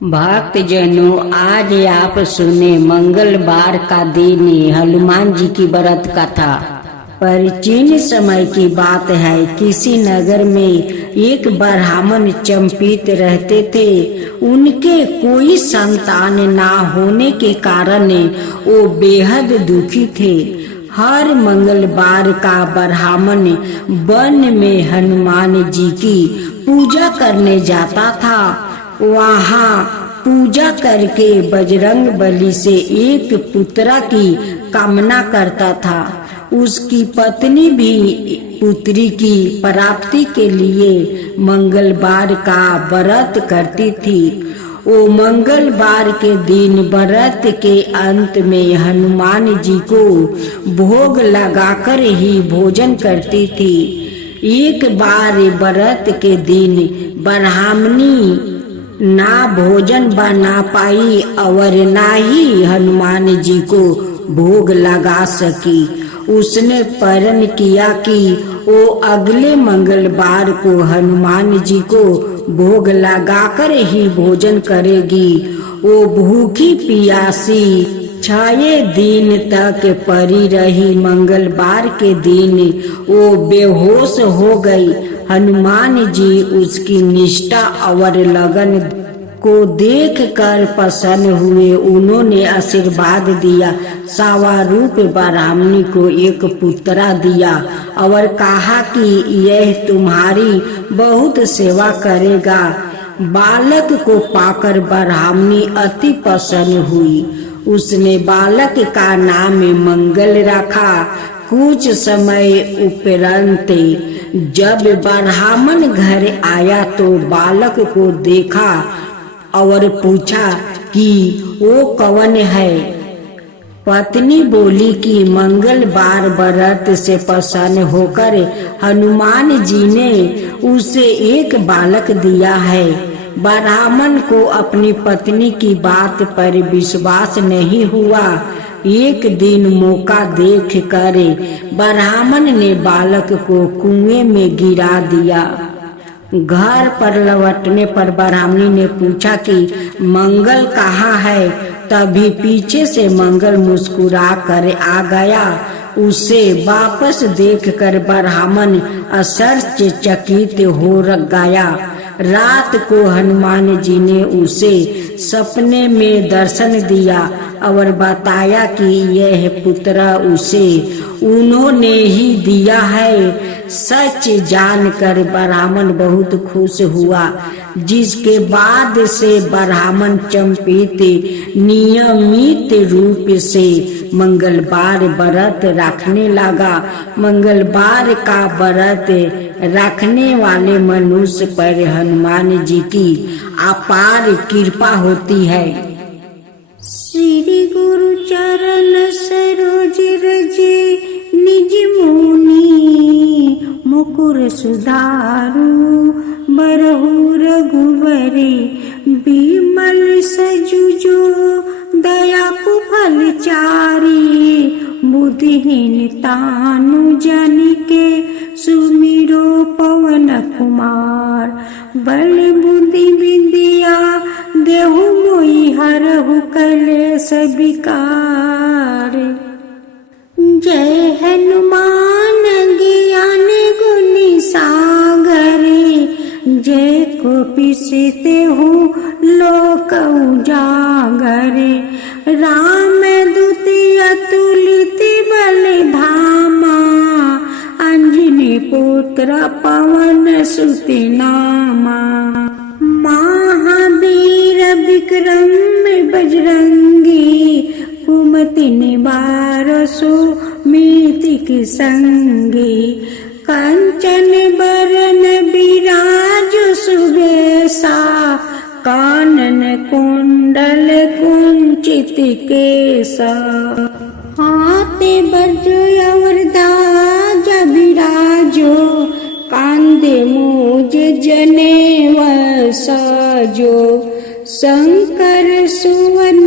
भक्तजनों, आज आप सुने मंगलवार का दिन हनुमान जी की व्रत कथा। प्राचीन समय की बात है। किसी नगर में एक ब्राह्मण चंपित रहते थे। उनके कोई संतान ना होने के कारण वो बेहद दुखी थे। हर मंगलवार का ब्राह्मण वन में हनुमान जी की पूजा करने जाता था। वहाँ पूजा करके बजरंग बली से एक पुत्र की कामना करता था। उसकी पत्नी भी पुत्री की प्राप्ति के लिए मंगलवार का व्रत करती थी। वो मंगलवार के दिन व्रत के अंत में हनुमान जी को भोग लगाकर ही भोजन करती थी। एक बार व्रत के दिन ब्राह्मणी ना भोजन बना पाई और ना ही हनुमान जी को भोग लगा सकी। उसने प्रण किया कि वो अगले मंगलवार को हनुमान जी को भोग लगाकर ही भोजन करेगी। वो भूखी प्यासी 6 दिन तक पड़ी रही। मंगलवार के दिन वो बेहोश हो गई। हनुमान जी उसकी निष्ठा और लगन को देखकर प्रसन्न हुए। उन्होंने आशीर्वाद दिया। सवारूप ब्राह्मणी को एक पुत्र दिया और कहा कि यह तुम्हारी बहुत सेवा करेगा। बालक को पाकर ब्राह्मणी अति प्रसन्न हुई। उसने बालक का नाम मंगल रखा। कुछ समय उपरांत जब ब्राह्मण घर आया तो बालक को देखा और पूछा कि वो कौन है। पत्नी बोली कि मंगलवार व्रत से प्रसन्न होकर हनुमान जी ने उसे एक बालक दिया है। ब्राह्मण को अपनी पत्नी की बात पर विश्वास नहीं हुआ। एक दिन मौका देख कर ब्राह्मण ने बालक को कुएं में गिरा दिया। घर पर लौटने पर ब्राह्मणी ने पूछा कि मंगल कहाँ है। तभी पीछे से मंगल मुस्कुरा कर आ गया। उसे वापस देखकर ब्राह्मण आश्चर्यचकित हो गया। रात को हनुमान जी ने उसे सपने में दर्शन दिया और बताया कि यह पुत्र उसे उन्होंने ही दिया है। सच जानकर ब्राह्मण बहुत खुश हुआ। जिसके बाद से ब्राह्मण चंपित नियमित रूप से मंगलवार व्रत रखने लगा। मंगलवार का व्रत रखने वाले मनुष्य पर हनुमान जी की अपार कृपा होती है। श्री गुरु चरण सरोज रजे निज मुनि मुकुर सुधारु बरहु रघुबरे बिमल सजुजो दया कुफल चारी बुद्धिहीन तानु जानिके सुमिरो पवन कुमार बल बुद्धि विद्या देहु मोहि हरहु कलेश विकार। जय हनुमान ज्ञान गुण सागरे जय कोपिते हो लोक उजागरे। राम दूत अतुलित बल धामा अंजनी पुत्र पवन सुत नामा। महावीर विक्रम बजरंगी कुमति निवार सुमितिक संगी। कंचन बरन विराज सुबेसा कानन कुंडल कुंचित केसा। हाथे बज्र और ध्वजा विराजो कांधे मूज जनेऊ साजो। शंकर सुवन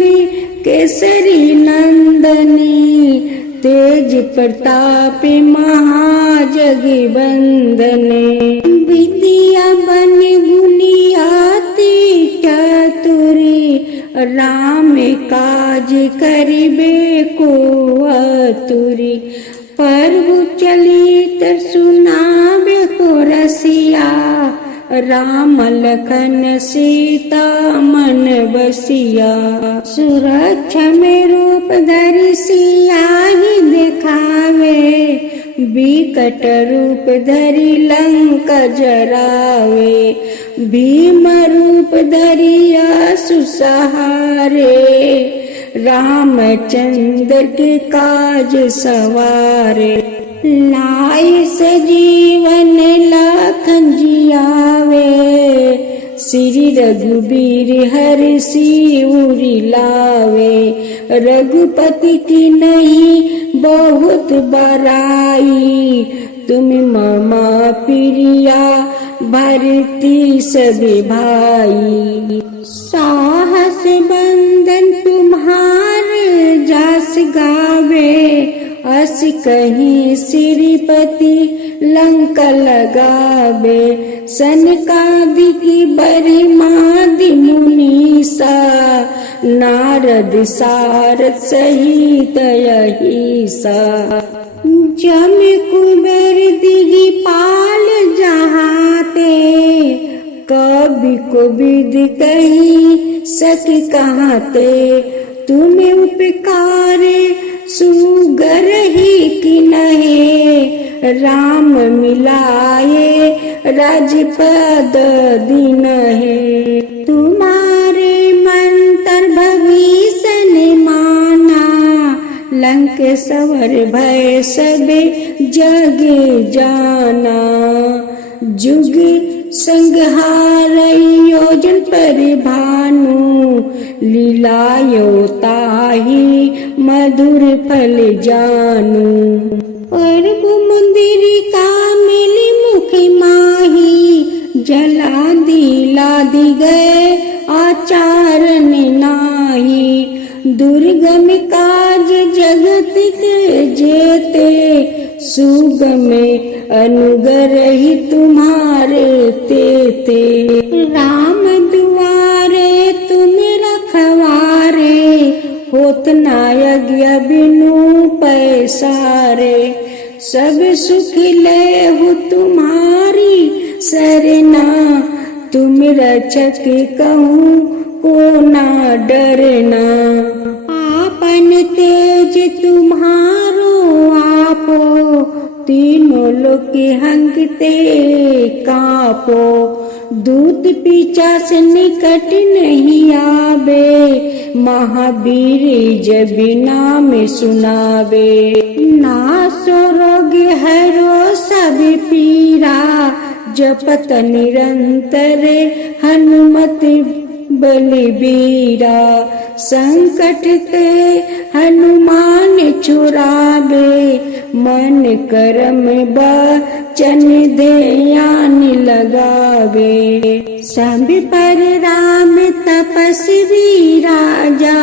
केसरी नंदनी तेज प्रताप महाजगवंदने। विद्या बन गुनी अति चतुर राम काज करिबे को अतुरी। प्रभु चलित सुनाबे को रसिया, राम लखन सीता मन बसिया। सुरक्षा में रूप धरि सिया ही दिखावे, विकट रूप धरि लंका जरावे। भीम रूप धरि असुर सहारे, रामचंद्र के काज सवारे। लाए सजीवन लखन जियावे, श्री रघुबीर हरि सिउरि लावे। रघुपति की नहीं बहुत बड़ाई, तुम ममा प्रिया भरती सभी भाई। साहस बंदन तुम्हारे जास गावे, अस कहीं श्रीपति लंका लगावे। सनकादिक बरिमादि मुनीसा, नारद सारद सहित अहिसा। जम कुबेर दिगपाल जहाते, कवि को विद कही सकी कहाते। तुम्हें उपकार सुगर ही कि नहे, राम मिलाए राजपद दिन है। तुम्हारे मंत्र भविष्य माना, लंकेश्वर भय सबे जगे जाना। जुग संहार योजन परिभानु, लीलायो ताहि मधुर फल जानू। प्रभु मंदिर का मिली मुखी माही, जला दिला दी गए आचारण नाही। दुर्गम काज जगत के जेते, सुगम अनुग्रही तुम्हारे तेते। राम दुआरे तुम रखवारे, होत ना यज्ञ बिनु पैसारे। सब सुख ले हो तुम्हारी सरना, तुम रक्षक कहूँ को ना डरना। आपन तेज तुम्हारो आपो, तीनों लोक हंगते कापो। दूत पिशाच निकट नहीं आवे, महावीर जब नाम सुनावे। नासो रोग हरो सब पीरा, जपत निरंतर हनुमत बलबीरा। संकट ते हनुमान छुड़ावे, मन कर्म वचन ध्यान लगावे। सब पर राम तपस्वी राजा,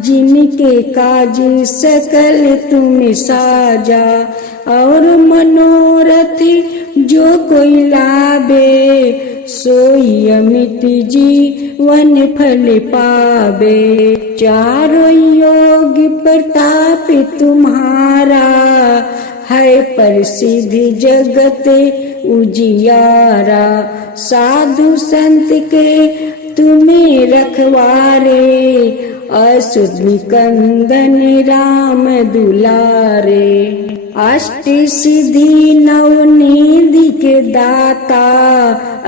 जिनके काज सकल तुम साजा। और मनोरथ जो कोई लावे, सोई अमित जीवन फल पावे। चारों योग प्रताप तुम्हारा, है प्रसिद्ध जगत उजियारा। साधु संत के तुम्हें रखवारे, असुर निकंदन राम दुलारे। अष्ट सिद्धि नवनिधि के दाता,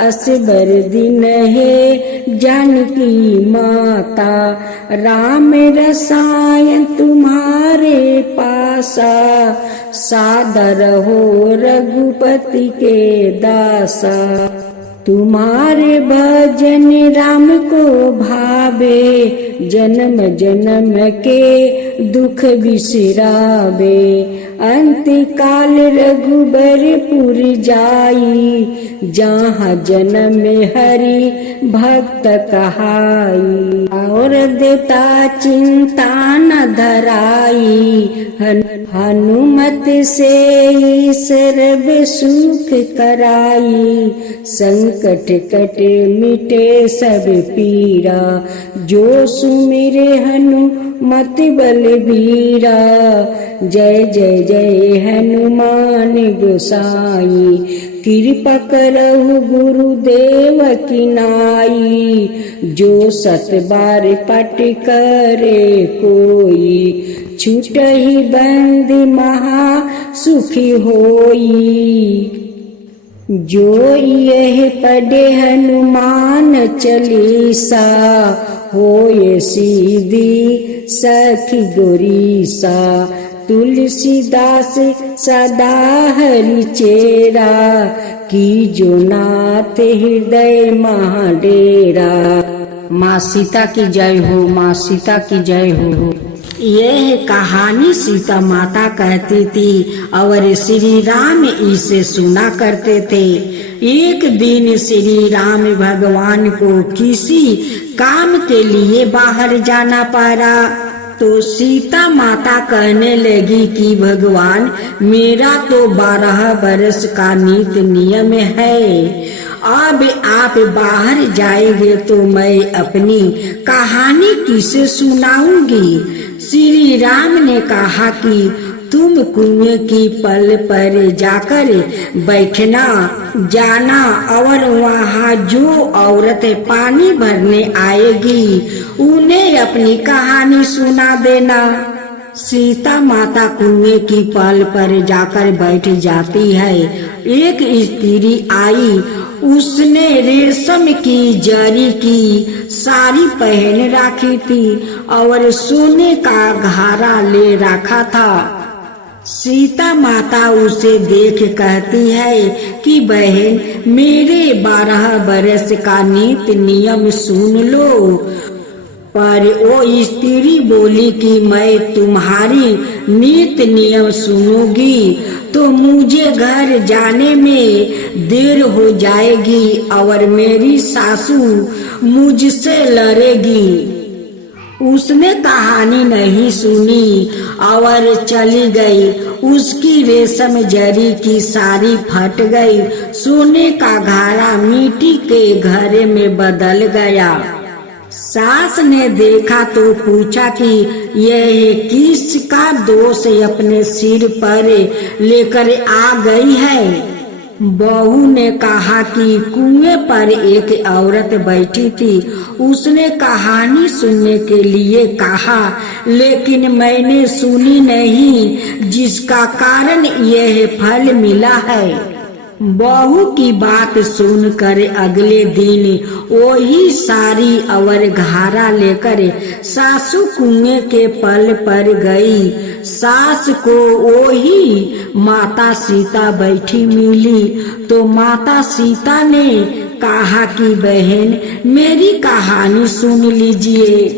असबर दिन है जानकी माता। राम रसायन तुम्हारे पासा, सादर हो रघुपति के दासा। तुम्हारे भजन राम को भावे, जन्म जन्म के दुख बिसरावे। अंत काल रघुबरपुर जाई, जहाँ जन्म हरि भक्त कहाई। और देवता चिंता न धराई, हनुमत से सर्व सुख कराई। संकट कट मिटे सब पीरा, जो सुमिरे हनुमत बलबीरा। जय जय जय हनुमान गोसाई, कृपा करहु गुरुदेव की नाई। जो सत बार पट करे कोई, छूटहि बंद महा सुखी होई। जो यह पढ़े हनुमान चालीसा, होए सीधी सखी गोरीसा। तुलसीदास सदा हरि चेरा, की जो नाथ हृदय महाडेरा। माँ सीता की जय हो, माँ सीता की जय हो। यह कहानी सीता माता कहती थी और श्री राम इसे सुना करते थे। एक दिन श्री राम भगवान को किसी काम के लिए बाहर जाना पड़ा, तो सीता माता कहने लगी कि भगवान, मेरा तो 12 वर्ष का नित नियम है, अब आप बाहर जाएंगे तो मैं अपनी कहानी किसे सुनाऊंगी। श्री राम ने कहा कि तुम कुएं की पल पर जाकर बैठना, जाना और वहाँ जो औरत पानी भरने आएगी उन्हें अपनी कहानी सुना देना। सीता माता कुएं की पल पर जाकर बैठ जाती है। एक स्त्री आई, उसने रेशम की जरी की साड़ी पहन रखी थी और सोने का घारा ले रखा था। सीता माता उसे देख कहती है कि बहन, मेरे 12 वर्ष का नित नियम सुन लो। पर वो स्त्री बोली कि मैं तुम्हारी नित नियम सुनूंगी तो मुझे घर जाने में देर हो जाएगी और मेरी सासू मुझसे लड़ेगी। उसने कहानी नहीं सुनी और चली गई। उसकी रेशम जरी की साड़ी फट गई, सोने का घड़ा मिट्टी के घड़े में बदल गया। सास ने देखा तो पूछा कि यह किसका दोष अपने सिर पर लेकर आ गई है। बहू ने कहा कि कुएं पर एक औरत बैठी थी, उसने कहानी सुनने के लिए कहा, लेकिन मैंने सुनी नहीं, जिसका कारण यह फल मिला है। बहू की बात सुनकर अगले दिन वही साड़ी और घारा लेकर सासू कुएं के पल पर गई। सास को वही माता सीता बैठी मिली तो माता सीता ने कहा कि बहन, मेरी कहानी सुन लीजिए।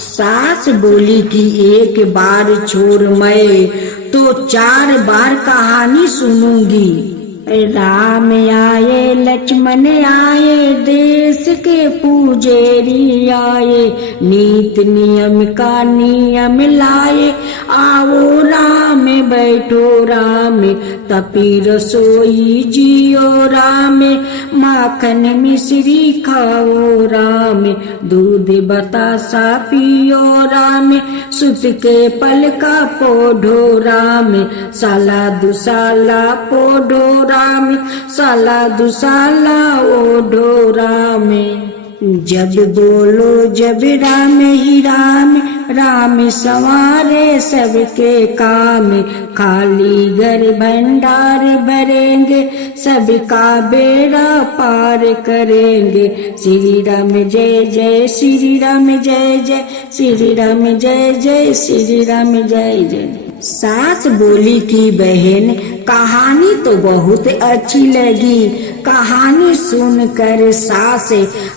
सास बोली कि एक बार छोड़ मैं तो 4 बार कहानी सुनूंगी। राम आए, लक्ष्मण आए, देश के पूजेरी आए, नीत नियम का नियम लाए, आओ राम बैठो राम, तपी रसोई जियो राम, माखन मिश्री खाओ राम, दूध बतासा पियो राम, सुत के पल का पोढ़ो राम, साला दुसाला पोढ़ो राम, साला दुसाला ओढ़ो राम। जब बोलो जब राम ही राम, राम संवारे सबके काम, खाली घर भंडार भरेंगे, सबका बेड़ा पार करेंगे। श्री राम जय जय, श्री राम जय जय, श्री राम जय जय, श्री राम जय जय। सास बोली कि बहन कहानी तो बहुत अच्छी लगी। कहानी सुनकर सास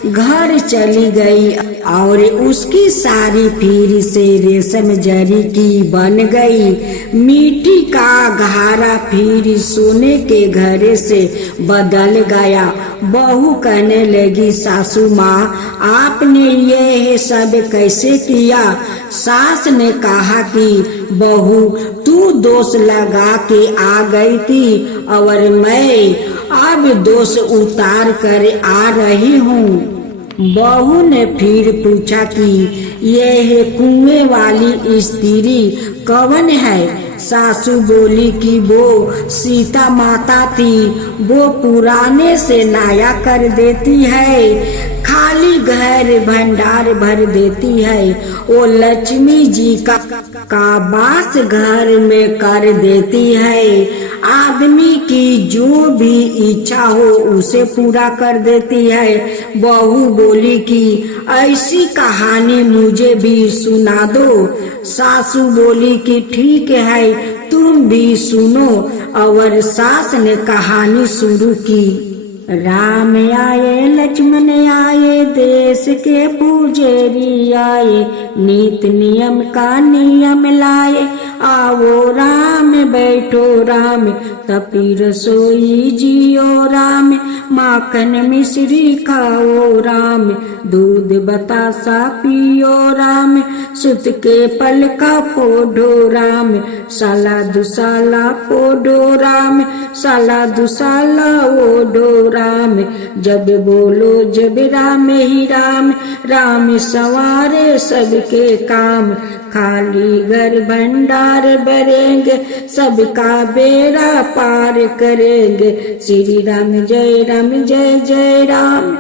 घर चली गई और उसकी साड़ी फिर से रेशम जरी की बन गई। मिट्टी का घड़ा फिर सोने के घड़े से बदल गया। बहू कहने लगी, सासू माँ आपने ये सब कैसे किया? सास ने कहा कि बहू तू दोष लगा के आ गई थी और मैं अब दोष उतार कर आ रही हूँ। बहू ने फिर पूछा कि यह कुएं वाली स्त्री कौन है? सासू बोली कि वो सीता माता थी। वो पुराने से नया कर देती है, खाली घर भंडार भर देती है। वो लक्ष्मी जी का वास घर में कर देती है। आदमी की जो भी इच्छा हो उसे पूरा कर देती है। बहू बोली कि ऐसी कहानी मुझे भी सुना दो। सासू बोली कि ठीक है तुम भी सुनो। और सास ने कहानी शुरू की। राम आए लक्ष्मण आए, देश के पुजारी आए, नीत नियम का नियम लाए। आओ राम बैठो राम, तपी रसोई जियो राम, माखन मिश्री खाओ राम, दूध बतासा पियो राम, सुत के पल का पोढ़ो राम, साला दुसाला पोढ़ो राम, साला दुसाला ओढ़ो राम। जब बोलो जब राम ही राम, राम संवारे सबके काम। खाली घर भंडार भरेंगे, सबका बेड़ा पार करेंगे। श्री राम जय जय राम।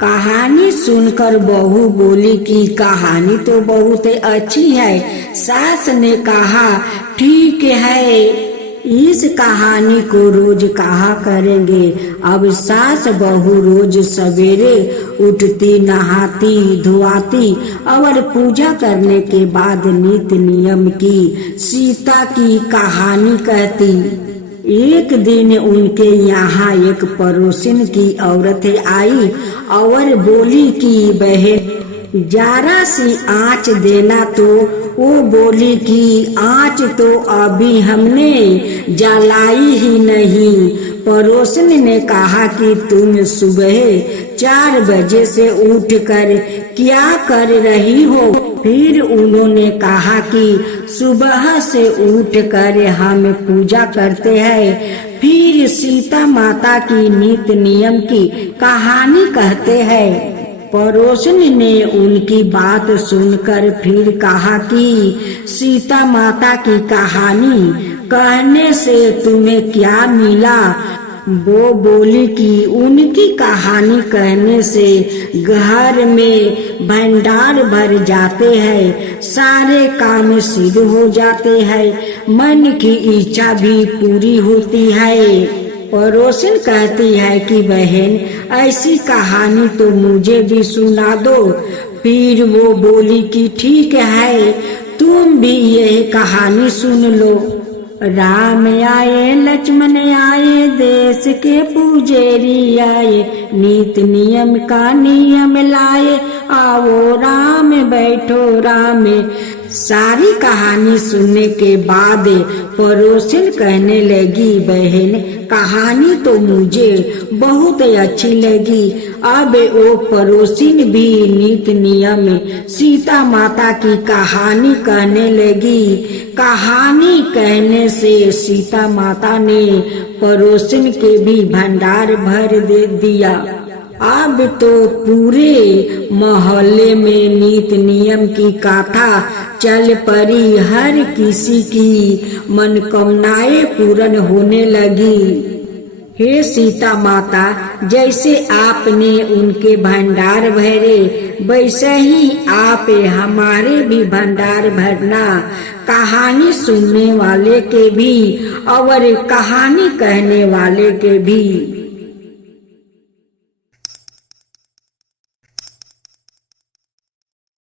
कहानी सुनकर बहू बोली कि कहानी तो बहुत अच्छी है। सास ने कहा ठीक है, इस कहानी को रोज कहा करेंगे। अब सास बहू रोज सवेरे उठती, नहाती धुआती और पूजा करने के बाद नित्य नियम की सीता की कहानी कहती। एक दिन उनके यहाँ एक पड़ोसिन की औरत आई और बोली कि बहन जरा सी आँच देना। तो वो बोली कि आँच तो अभी हमने जलाई ही नहीं। पड़ोसन ने कहा कि तुम सुबह 4 बजे से उठकर क्या कर रही हो? फिर उन्होंने कहा कि सुबह से उठकर हम पूजा करते हैं, फिर सीता माता की नित्य नियम की कहानी कहते हैं। पड़ोसन ने उनकी बात सुनकर फिर कहा कि सीता माता की कहानी कहने से तुम्हें क्या मिला? वो बोली कि उनकी कहानी कहने से घर में भंडार भर जाते हैं, सारे काम सिद्ध हो जाते हैं, मन की इच्छा भी पूरी होती है। पड़ोसन कहती है कि बहन ऐसी कहानी तो मुझे भी सुना दो। फिर वो बोली कि ठीक है तुम भी यह कहानी सुन लो। राम आए लक्ष्मण आए, देश के पुजारी आए, नीत नियम का नियम लाए। आओ राम बैठो राम। सारी कहानी सुनने के बाद पड़ोसन कहने लगी बहन कहानी तो मुझे बहुत अच्छी लगी। अब वो पड़ोसिन भी नित्य नियम सीता माता की कहानी कहने लगी। कहानी कहने से सीता माता ने पड़ोसिन के भी भंडार भर दे दिया। अब तो पूरे मोहल्ले में नित्य नियम की गाथा चल पड़ी। हर किसी की मनोकामनाएं पूर्ण होने लगी। हे सीता माता, जैसे आपने उनके भंडार भरे वैसे ही आप हमारे भी भंडार भरना। कहानी सुनने वाले के भी और कहानी कहने वाले के भी।